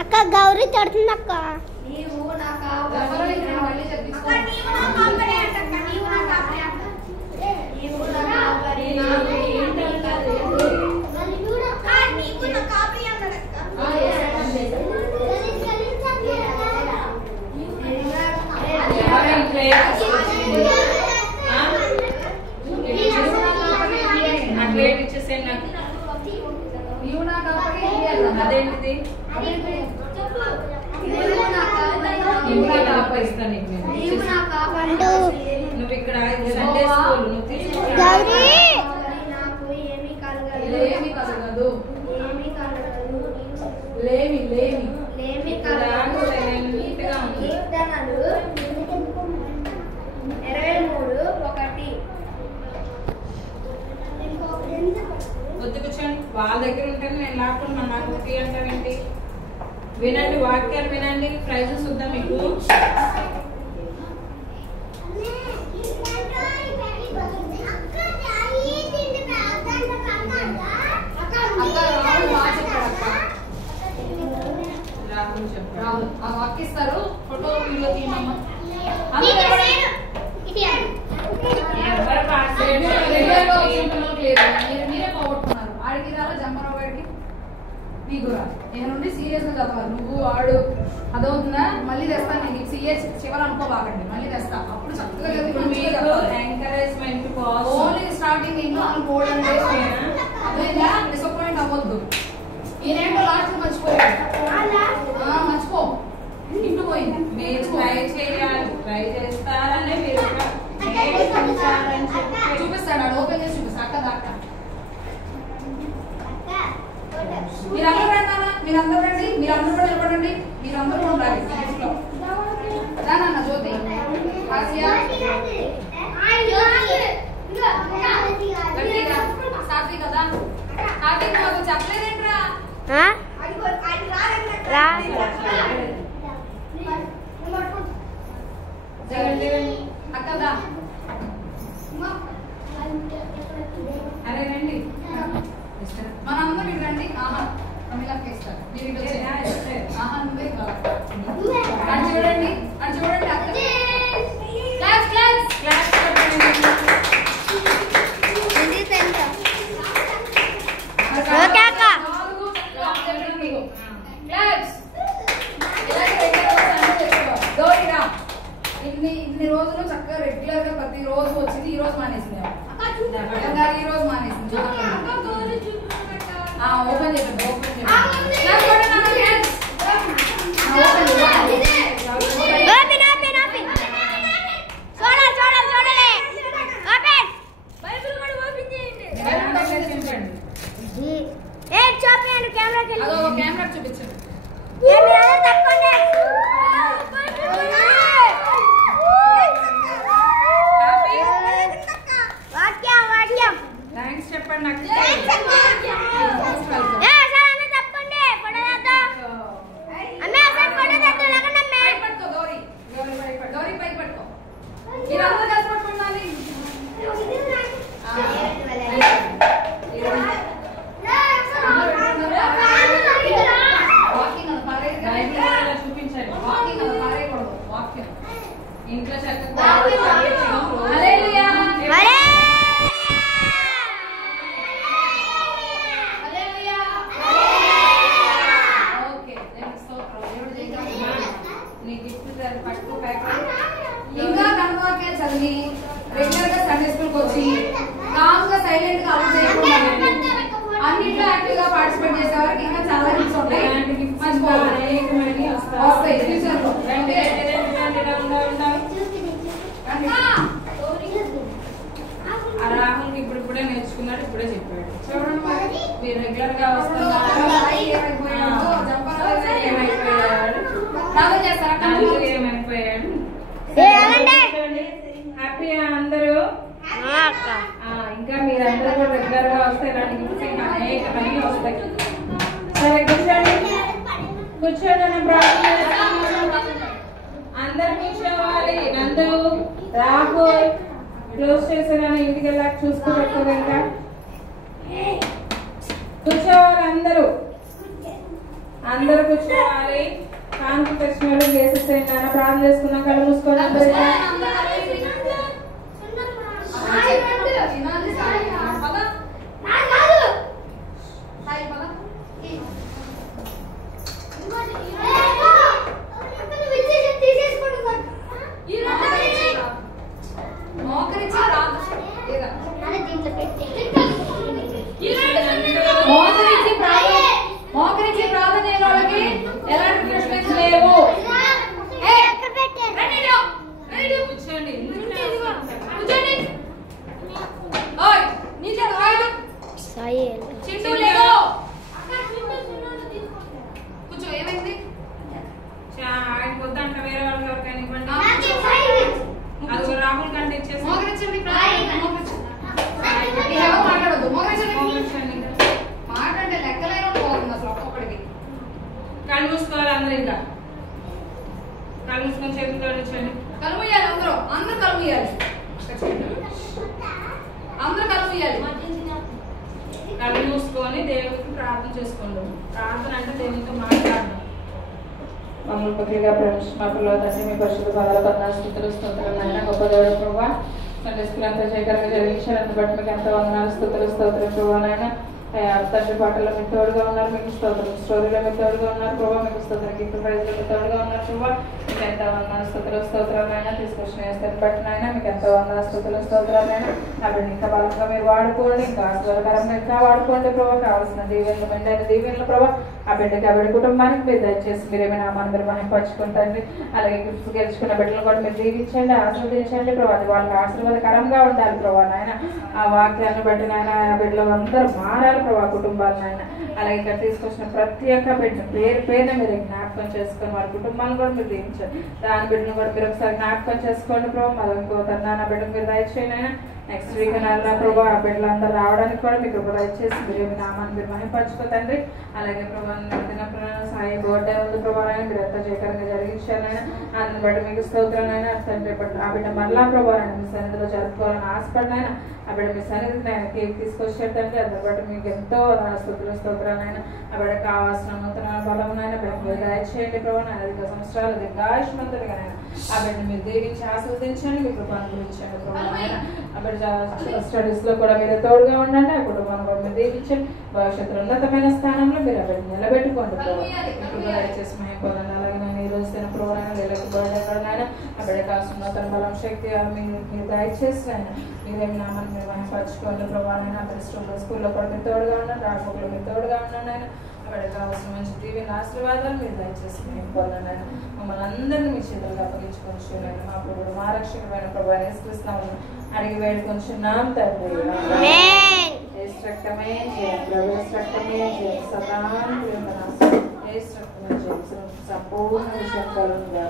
అక్క గౌరీ తడుతుంది అక్క. అదేంటిది నువ్వు ఇక్కడ సండే స్కూల్ లేమి కలగదు లేమి లేమి నీట్గా ఉంది. 23:1 కొద్ది కూర్చోండి. వాళ్ళ దగ్గర ఉంటాను నేను లాక్కుండా నాకు ఒకటి అంటావేంటి? వినండి, వాక్యాలు వినండి. ప్రైజెస్ వద్దా మీకు? రాహుల్ చెప్పారు. వాకిస్తారు ఫోటో వీడియో తీయమమ్మా. మీరే పోగొట్టుకున్నారు. ఆడికి రాలా జంపరావు గారికి నీకు రా. నేను సీరియస్ గా చదవాలి. నువ్వు ఆడు అదవుతుందా? మళ్ళీ తెస్తాను. నీకు సీరియస్ చివరి అనుకోబాకండి. మళ్ళీ తెస్తా. అప్పుడు చక్కగా ఎంకరేజ్మెంట్ ఓన్లీ స్టార్టింగ్ ఇంకా డిసప్పాయింట్ అవ్వద్దు. ఈయనేంటో లాస్ట్ మర్చిపోయాడు. మర్చిపో ఇంటి పోయింది. మీరు ట్రై చేయాలి, ట్రై చేస్తారనే మీరు చూపిస్తాడు. ఆడు ఓపెన్ చేసి చూపిస్తా. అక్క దాకా మీరందరూ రండి. మీరందరూ రండి. మీరందరూ కూడా నిలబడండి. మీరందరూ ఉండాలి. రానన్న జ్యోతి ఆసియా సాత్విక్ కదా. సాత్విక్ మాకు చెప్పలేదేంట్రా? అక్కదా అరే రండి. మనందరం ఇటు రండి. ఆహా తమిళకి ఇస్తారు. మీరు ఇటు ఆహా నువ్వే అటు చూడండి. అటు చూడండి. అక్క క్లాస్ క్లాస్ క్లాస్ ఇన్ని రోజులు చక్కగా రెగ్యులర్ గా ప్రతి రోజు వచ్చింది. ఈ రోజు మానేసింది. ఈ రోజు మానేసింది. ఓపెన్ చేయండి. కెమెరా చూపించండి. థ్యాంక్స్ చెప్పండి నాకు. గౌరీ పై పట్టుకో. మీరందరూ కలిసి పట్టుకోండి. చూపించండి. వాక్యం ఇంట్లో చక్కగా ఇంకా కన్వాకే చదివి రెగ్యులర్ గా సండే స్కూల్ కి వచ్చి కామ్ గా సైలెంట్ గా అలా చేయకుండా అన్నిట్లో యాక్టివ్ గా పార్టిసిపేట్ చేసే వారికి ఇంకా చాలా గిఫ్ట్స్ ఉంటాయి. వస్తాయి ఫ్యూచర్ లో. రాహుల్ ఇప్పుడే నేర్చుకున్నాడు. ఇప్పుడే చెప్పాడు. చూడండి మరి మీరు రెగ్యులర్ గా వస్తున్నారు. ఏమైపోయాడు. హ్యాపీ అందరూ. ఇంకా మీరందరూ కూడా రెగ్యులర్ గా వస్తే ఇలాంటి గిఫ్ట్స్ అనేకమన్నీ వస్తాయి. సరే కూర్చోండి. కూర్చోండి. అందరు కూర్చోవాలి. నందు, రాహుల్, క్లోజ్ చేస్తే కానీ ఇంటికి వెళ్ళాక చూస్తూ పెట్టుకోరు ఇంకా. కూర్చోవాలి అందరూ కూర్చోవాలి. కాన్పు ప్రశ్నలు చేసేసేయండి. నాన్న ప్రార్థన చేసుకున్నాం. కళ్ళు మూసుకోండి. మోకరించి ప్రార్థన చేయని వాళ్ళకి ఎలాంటి ప్రశ్నలు లేవు. కూర్చోండి. కూర్చో. ఏమైంది? ఆయనకు వద్దంట, వేరే వాళ్ళకి ఎవరికైనా ఇవ్వండి. అది రాహుల్ కంటే ఇచ్చేసి మోకరించండి. మాట్లాడద్దు. మోకరించండి. మాట్లాడే లెక్కలైనా పోతుంది అసలు ఒక్కొక్కడికి. కళ్ళు మూసుకోవాలి అందరూ. ఇంకా కళ్ళు మూసుకొని చేతులు కలుచండి. కళ్ళు మూయాలి. అందరూ కళ్ళు మూయాలి. కళ్ళు మూసుకొని దేవుడికి ప్రార్థన చేసుకోండి. ప్రార్థన అంటే దేవునితో మాట్లాడడం. మమ్మల్ని పక్కగా ప్రేమించిన మా పిల్లల తండ్రి, మీ పరిశుద్ధ పదాల 14 స్తుతులు స్తోత్రాలు నాయన. గొప్ప దేవుడు ప్రభువా, సండే స్కూల్ అంతా జయకరంగా జరిగించారు. అంత బట్టి మీకు ఎంత వందనాలు స్తుతులు స్తోత్రం ప్రభువా నాయన. తండ్రి పాటల్లో మీకు తోడుగా ఉన్నారు, మీకు స్తోత్రం. స్టోరీలో మీకు తోడుగా ఉన్నారు ప్రభావ, మీకు స్తోత్రం. గిఫ్ట్ ప్రైజ్లో మీకు తోడుగా ఉన్నారు ప్రభావ, మీకు ఎంత వందనాలు స్తోత్రాలైనా. తీసుకొచ్చిన వేస్తారు పట్టినైనా మీకు ఎంత వందనాలు స్తోత్రాలైనా. అప్పుడు ఇంకా బలంగా మీరు వాడుకోండి, ఇంకా ఆశీర్వాదకరంగా ఇంకా వాడుకోండి ప్రభావ. కావాల్సిన దీవెనలు మెండైన దీవెనలు ప్రభావ ఆ బిడ్డకి, ఆ బిడ్డ కుటుంబానికి మీరు దయచేసి మీరేమైనా నామాన్ని మీరు మహింపరచుకుంటండి. అలాగే గిఫ్ట్స్ గెలుచుకున్న బిడ్డలు కూడా మీరు దీవించండి, ఆశీర్వదించండి ప్రభావ. అది వాళ్ళకి ఆశీర్వాదకరంగా ఉండాలి ప్రభావ నాయన. ఆ వాక్యాన్ని బట్టి నాయన ఆ బిడ్డలు అందరూ మారాలి ప్రభావ, కుటుంబాలు నాయన. అలాగే ఇక్కడ తీసుకొచ్చిన ప్రతి ఒక్క బిడ్డ పేరున మీరు జ్ఞాపకం చేసుకొని వారి కుటుంబాలను కూడా మీరు దీవించండి. దాని బిడ్డను కూడా మీరు ఒకసారి జ్ఞాపకం చేసుకోండి ప్రభావ. మళ్ళీ ఇంకో నాన్న బిడ్డను మీరు దయచేయండి అయినా. నెక్స్ట్ వీక్ నెల ప్రభావ ఆ బిడ్డలు అందరూ రావడానికి కూడా మీకు దయచేసి మీరేమి నామాన్ని మీరు మహింపరచుకోతండి. అలాగే ప్రభావ సాయి బర్త్డే ఉంది ప్రభావ, మీరు ఎంత జయకరంగా జరిగించాలైనా అందుని బట్టి మీకు స్తోత్రాలైనా. తండ్రి ఆ బిడ్డ మరలా ప్రభావ మీ సన్నిధిలో జరుపుకోవాలని ఆశపడినైనా ఆ బిడ్డ మీ సన్నిధికి ఆయన కేక్ తీసుకొచ్చారు తండ్రి. అందుని బట్టి మీకు ఎంతో స్తోత్రాలైనా. ఆ బిడ్డ కావాల్సిన నూతన బలమునైనా బిడ్డ మీరు దయచేయండి ప్రభావ. 5 సంవత్సరాలు దీర్ఘాయుష్మంతుడిగా ఆ బిడ్డ మీరు దీవించి ఆస్వాదించండి, మీ కృపను అనుభవించండి ప్రభావ. ఆ బిడ్డ స్టడీస్ లో కూడా మీరు తోడుగా ఉండండి, ఆ కుటుంబాన్ని కూడా మీరు దీవించండి. భవిష్యత్తులో ఉన్నతమైన స్థానంలో మీరు ఆ బిడ్డ నిలబెట్టుకోండి ప్రభావ. దయచేసి మహిపోదండి. అలాగే నేను ఈ రోజు తిన ప్రోగ్రాం లేకపోయినా ఆ బిడ్డ కావాల్సిన నూతన బలం శక్తి మీరు దయచేసి అయినా మీరేమి నామాన్ని మీరు మహింపరచుకోండి ప్రభావైనా. స్కూల్లో కూడా మీరు తోడుగా ఉండండి, రాకపోకలో మీరు తోడుగా ఉండండి ఆయన. అక్కడికి కావాల్సిన మంచి దీవెన ఆశీర్వాదాలు మీరు దయచేసి మేము పొందండి ఆయన. మమ్మల్ని అందరినీ మీ చేతులకు అప్పగించుకొంచున్నాను. మా ప్రభుడు మా రక్షకుడైన ప్రభావం యేసుక్రీస్తునామమున అడిగి వేడుకొంచున్నాం తండ్రి. యేసు రక్తమే జయం, ప్రభు యేసు రక్తమే జయం, సదాం ప్రేమనాశం యేసు రక్తమే జయం, సంపూర్ణ విషయం కలుగును.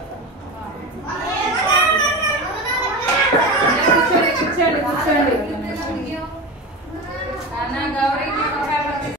కూర్చోండి.